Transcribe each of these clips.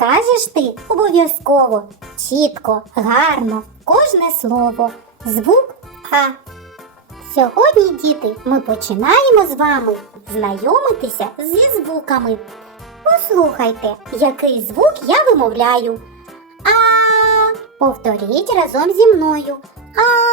Скажеш ти обов'язково, чітко, гарно, кожне слово. Звук А. Сьогодні, діти, ми починаємо з вами знайомитися зі звуками. Послухайте, який звук я вимовляю. А. Повторіть разом зі мною. А.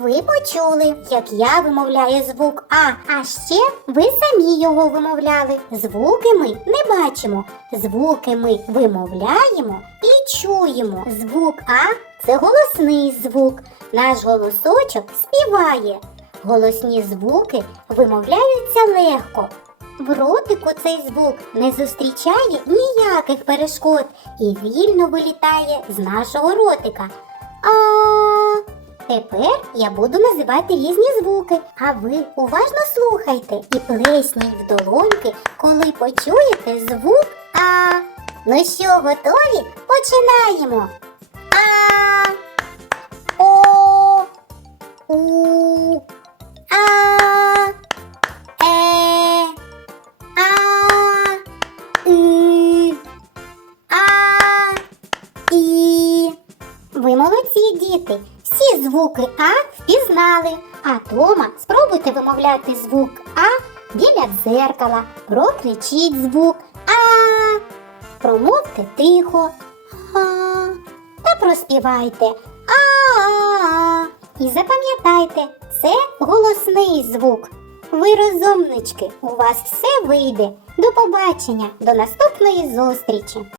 Ви почули, як я вимовляю звук А, а ще ви самі його вимовляли. Звуки ми не бачимо. Звуки ми вимовляємо і чуємо. Звук А це голосний звук. Наш голосочок співає. Голосні звуки вимовляються легко. В ротику цей звук не зустрічає ніяких перешкод і вільно вилітає з нашого ротика. А Тепер я буду називати різні звуки, а ви уважно слухайте і плесніть в долоньки, коли почуєте звук А. Ну що, готові? Починаємо. А. О. У. А. Е. А. И. діти. Всі звуки А впізнали. А Тома, спробуйте вимовляти звук А біля дзеркала. Прокричіть звук А. Промовте тихо. А. Та проспівайте А. І запам'ятайте, це голосний звук. Ви розумнички, у вас все вийде. До побачення, до наступної зустрічі!